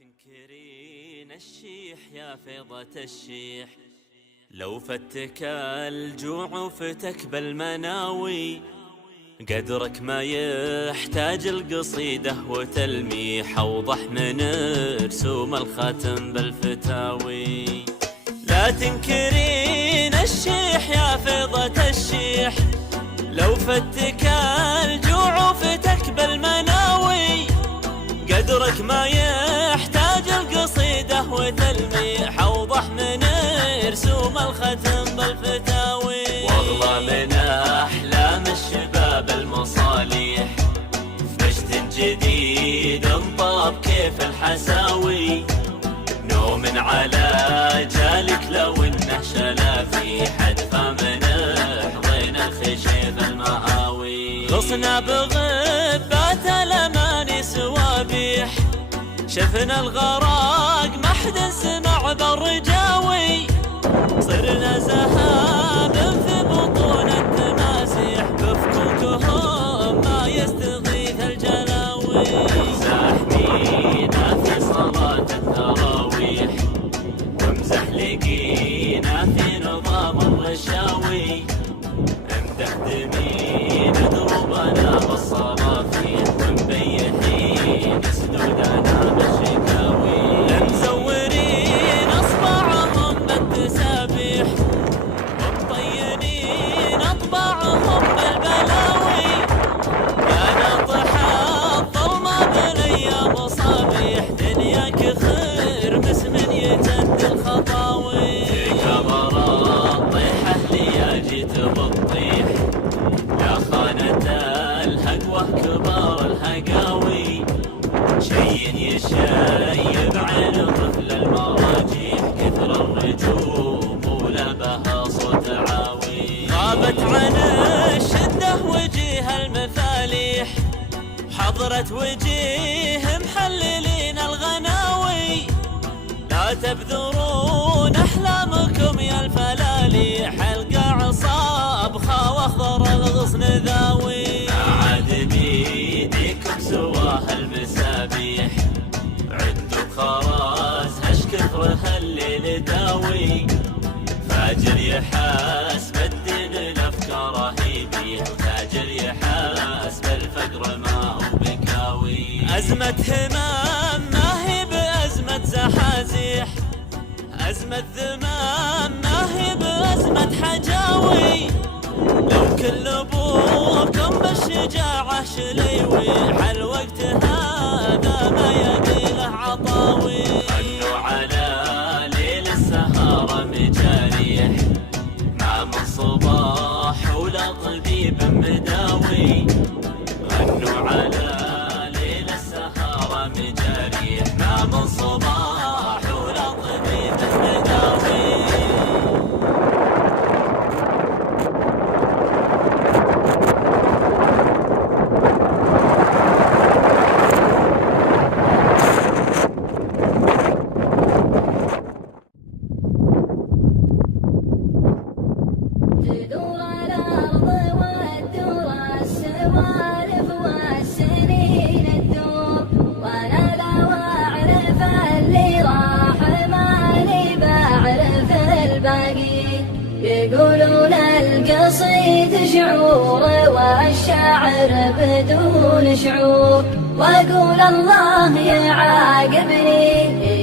تنكرين الشيح يا فيضة الشيح، لو فتك الجوع وفتك بالمناوي، قدرك ما يحتاج القصيدة وتلميح، أوضح من رسوم الخاتم بالفتاوي. لا تنكرين الشيح يا فيضة الشيح، لو فتك الجوع وفتك بالمناوي، قدرك ما يحتاج القصيدة وتلميح، أوضح من رسوم الختم بالفتاوي. واغلى من أحلام الشباب المصاليح، فشت جديد انطاب كيف الحساوي، نوم على جالك لو انه شلا في حدفة من حضين الخشيف المهاوي. غصنا بغبات الأماني سوابيح، شفنا الغراق ما حد سمع بالرجاوي، صرنا زهاب في بطون التماسيح، بفكوكهم ما يستغيث الجلاوي. زاحمينا في صلاة التراويح، وامزح لقينا في نظام الرشاوي، مدمدمين دروبنا بالصرافيح، ومبيحين سدودنا بالشكاوي، مزورين اصبعهم بالتسابيح، ومطينين اطباعهم بالبلاوي، يا ناطح الظلمة بالايام صبيح، دنياك خير بس من يجد الخطاوي. كبر الطيحة لي جيت بالطيح، يا خانة الهقوة كبار الهقاوي، شي يشيب عين طفل المراجيح، كثر الرجوم ولبها صوت عاوي. غابت عن الشدة وجيه المفاليح، حضرت وجيه محللين الغناوي، لا تبذرون أحلامكم يا الفلاليح، القاع صابخة واخضر الغصن ذاوي. ما عاد بيديكم سواه المسابيح، عدوا بخرازها كثرها الليل داوي، فاجر يحاسب الدين الأفكار يبيح، وتاجر يحاسب الفقر ما هو بكاوي. أزمة همام ما هي بأزمة زحازيح، أزمة ذمام ما هي بأزمة حجاوي، لو كل أبوكم بالشجاعة شليوي، حالوقت هذا ما يبي له عطاوي. غنوا على ليل السهارة مجاريح، ما من صباح ولا طبيب مداوي، غنوا على ليل السهارة مجاريح، ما من صباح ولا طبيب مداوي. تدور الأرض وتدور السوالف والسنين تدور، وأنا لو أعرف اللي راح ماني بعرف الباقي. يقولون القصيد شعور والشعر بدون شعور، وأقول الله يعاقبني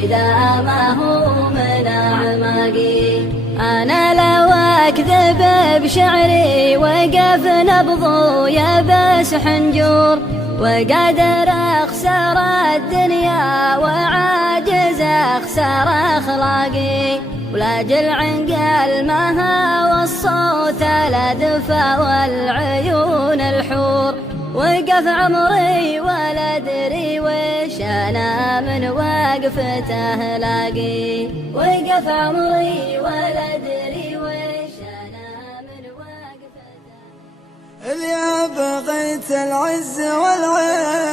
إذا ما هو من أعماقي. أنا لو أكذب بشعري وقف نبض يبس حنجور، وقادر أخسر الدنيا وعاجز أخسر أخلاقي، ولاجل عنقل مها والصوت الأدفى والعيون الحور، وقف عمري ولا أدري وش أنا من وقفته لاقي، وقف عمري ولا أدري وش أنا من وقفته. اللي بغيت العز والعز